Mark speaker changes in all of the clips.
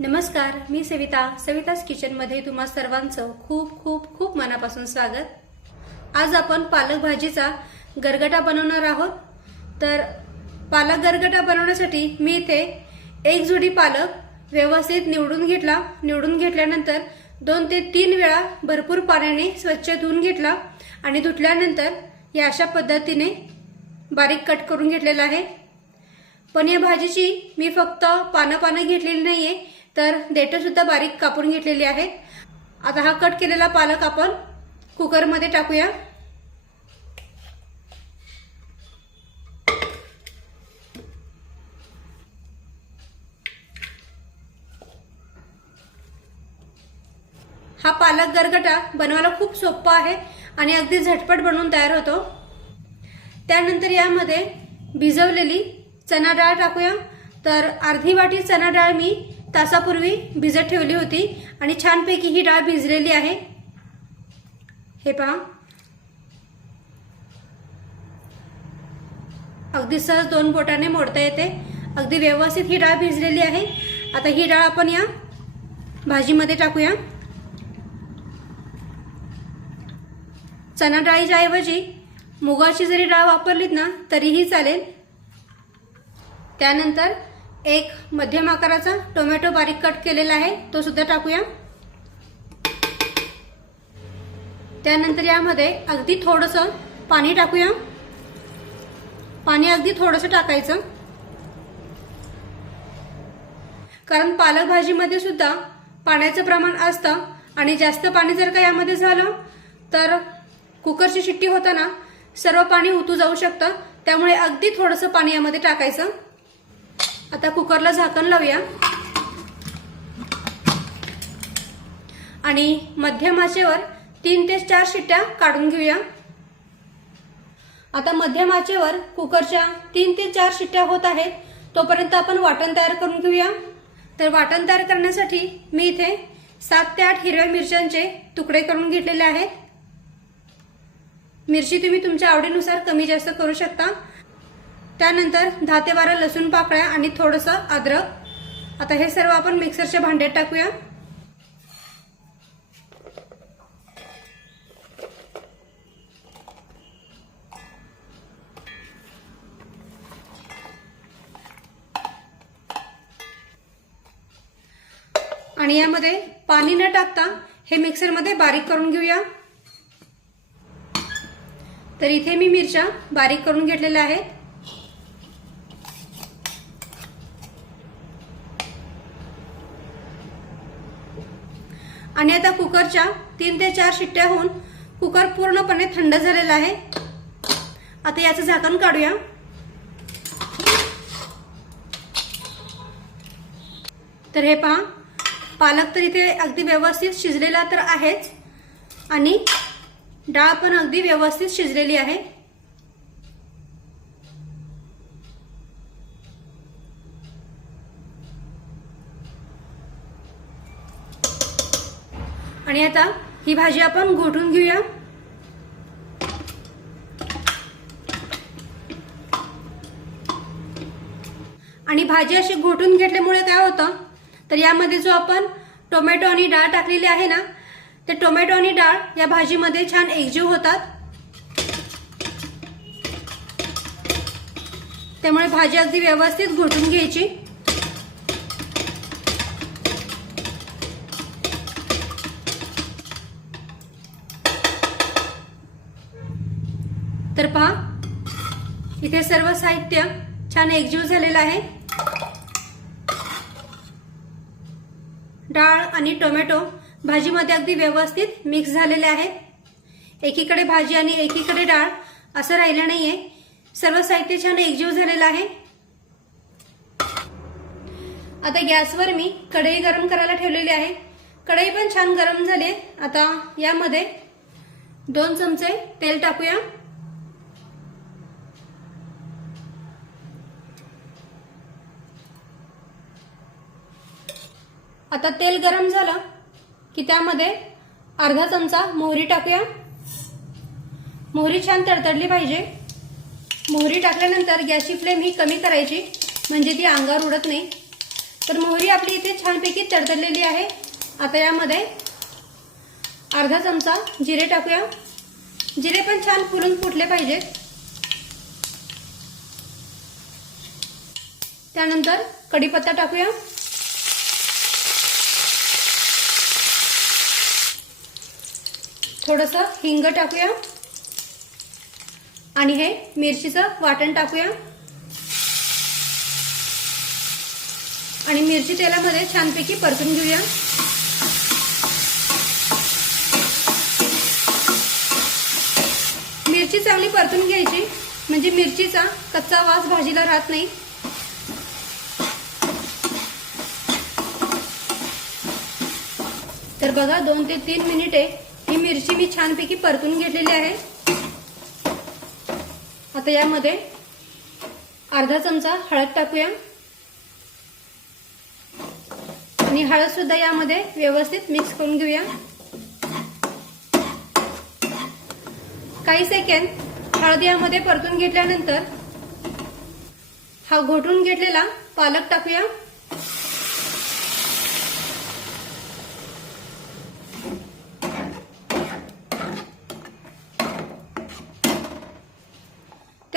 Speaker 1: नमस्कार मी सविता सविताज किचनमध्ये तुम्हा सर्वांचं खूप खूप खूप मनापासून स्वागत. आज आपण पालक भाजीचा गरगटा बनवणार आहोत. तर पालक गरगटा बनवण्यासाठी मी इथे एक जुडी पालक व्यवस्थित निवडून घेतला. निवडून घेतल्यानंतर दोन ते तीन वेळा भरपूर पाण्याने स्वच्छ धुवून घेतला आणि धुतल्यानंतर या अशा पद्धतीने बारीक कट करून घेतलेला आहे. पण या भाजीची मी फक्त पानं पानं घेतलेली नाहीये. तर देठं सुद्धा बारीक कापून घेतलेली आहेत. आता हा कट केलेला पालक आपण कुकरमध्ये टाकूया. हा पालक गरगटा बनवायला खूप सोपा आहे आणि अगदी झटपट बनवून तयार होतो. त्यानंतर यामध्ये भिजवलेली चणा डाळ टाकूया. तर अर्धी वाटी चणा डाळ मी तासापूर्वी भिजत ठेवली होती आणि छानपैकी ही डाळ भिजलेली आहे. हे पहा. अगदी सहज दोन बोटाने मोडता येते. अगदी व्यवस्थित ही डाळ भिजलेली आहे. आता ही डाळ आपण या भाजीमध्ये टाकूया. चणा डाळीच्या ऐवजी मुगाची जरी डाळ वापरलीत ना तरीही चालेल. त्यानंतर एक मध्यम आकाराचा टोमॅटो बारीक कट केलेला आहे तो सुद्धा टाकूया. त्यानंतर यामध्ये अगदी थोडंसं पाणी टाकूया. पाणी अगदी थोडंसं टाकायचं. कारण पालक भाजीमध्ये सुद्धा पाण्याचं प्रमाण असतं आणि जास्त पाणी जर का यामध्ये झालं तर कुकरची शिट्टी होताना सर्व पाणी उतू जाऊ शकतं. त्यामुळे अगदी थोडंसं पाणी यामध्ये टाकायचं. आता कुकरला झाकण लावूया. आणि मध्यम आचेवर तीन ते चार शिट्ट्या काढून घेऊया. आता मध्यम आचेवर कुकरच्या तीन ते चार शिट्ट्या होत आहेत तोपर्यंत आपण वाटण तयार करून घेऊया. तर वाटण तयार करण्यासाठी मी इथे सात ते आठ हिरव्या मिरच्यांचे तुकडे करून घेतलेले आहेत. मिरची तुम्ही तुमच्या आवडीनुसार कमी जास्त करू शकता. त्यानंतर दहा ते बारा लसूण पाकळ्या आणि थोडंसं अद्रक. आता हे सर्व आपण मिक्सरच्या भांड्यात टाकूया. आणि यामध्ये पाणी न टाकता हे मिक्सरमध्ये बारीक करून घेऊया. तर इथे मी मिरच्या बारीक करून घेतलेल्या आहेत. आणि आता कुकरच्या तीन ते चार शिट्ट्या होऊन कुकर पूर्णपणे थंड झालेला आहे. आता याचं झाकण काढूया. तर हे पहा पालक तर इथे अगदी व्यवस्थित शिजलेला तर आहेच आणि डाळ पण अगदी व्यवस्थित शिजलेली आहे. आणि आता ही भाजी आपण घोटून घेऊया. आणि भाजी अशी घोटून घेतल्यामुळे काय होतं? तर यामध्ये जो आपण टोमॅटो आणि डाळ टाकलेली आहे ना ते टोमॅटो आणि डाळ या भाजीमध्ये छान एकजीव होतात. त्यामुळे भाजी अगदी व्यवस्थित घोटून घ्यायची. तर पहा. इथे सर्व साहित्य छान एकजीव झालेलं आहे. डाळ आणि टोमॅटो भाजीमध्ये अगदी व्यवस्थित मिक्स झालेले आहे एकीकडे भाजी आणि एकीकडे डाळ असं राहिलं नाहीये. सर्व साहित्य छान एकजीव झालेलं आहे. आता गॅसवर मी कढई गरम करायला ठेवलेली आहे. कढई पण छान गरम झाली आता यामध्ये दोन चमचे तेल टाकूया. आता तेल गरम झालं की त्यामध्ये अर्धा चमचा मोहरी टाकूया. मोहरी छान तडतडली पाहिजे. मोहरी टाकल्यानंतर गॅसची फ्लेम ही कमी करायची म्हणजे ती अंगावर उडत नाही. तर मोहरी आपली इथे छानपैकी तडतडलेली आहे. आता यामध्ये अर्धा चमचा जिरे टाकूया. जिरे पण छान फुलून फुटले पाहिजेत. त्यानंतर कढीपत्ता टाकूया. थोडंसं हिंग टाकूया. आणि हे मिरचीचं वाटण टाकूया. आणि मिरची तेलामध्ये छानपैकी परतून घेऊया. मिरची चांगली परतून घ्यायची. म्हणजे मिरचीचा कच्चा वास भाजीला राहत नाही. तर बघा दोन ते तीन मिनिटे ही मिरची मी छानपैकी परतून घेतलेली आहे. आता यामध्ये अर्धा चमचा हळद टाकूया. आणि हळद सुद्धा यामध्ये व्यवस्थित मिक्स करून घेऊया. काही सेकंद हळद यामध्ये परतून घेतल्यानंतर हा घोटून घेतलेला पालक टाकूया.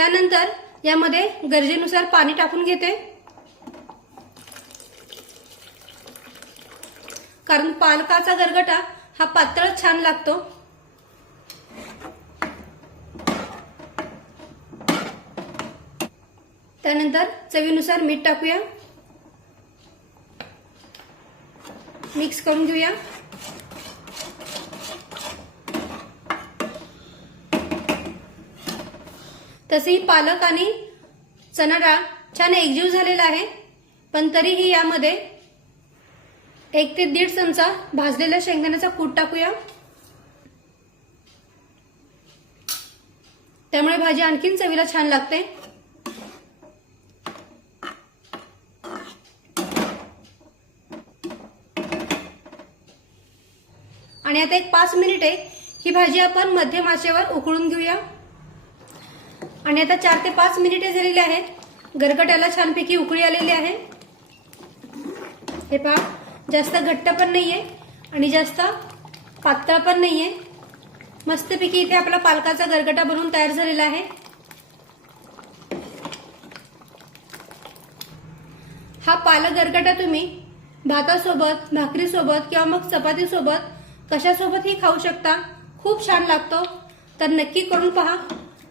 Speaker 1: त्यानंतर यामध्ये गरजेनुसार पाणी टाकून घेते. कारण पालकाचा गरगटा हा पातळ छान लागतो. त्यानंतर चवीनुसार मीठ टाकूया. मिक्स करून घेऊया. तसेही पालक आणि चना डाळ छान एकजीव झालेला आहे. पण तरीही यामध्ये एक ते दीड चमचा भाजलेल्या शेंगदाण्याचा कूट टाकूया. त्यामुळे भाजी आणखीन चवीला छान लागते. आणि आता एक पाच मिनिटे ही भाजी आपण मध्यम आचेवर उकळून घेऊया. आणि आता चार ते पाच मिनिटे झालेली आहेत. गरगट्याला छानपैकी उकळी आलेली आहे. हे पहा जास्त घट्ट पण नाहीये आणि जास्त पातळ पण नाहीये. मस्तपैकी इथे आपला पालकाचा गरगटा बनवून तयार झालेला आहे. हा पालक गरगटा तुम्ही भातासोबत भाकरीसोबत किंवा मग चपातीसोबत कशासोबतही खाऊ शकता. खूप छान लागतो. तर नक्की करून पहा.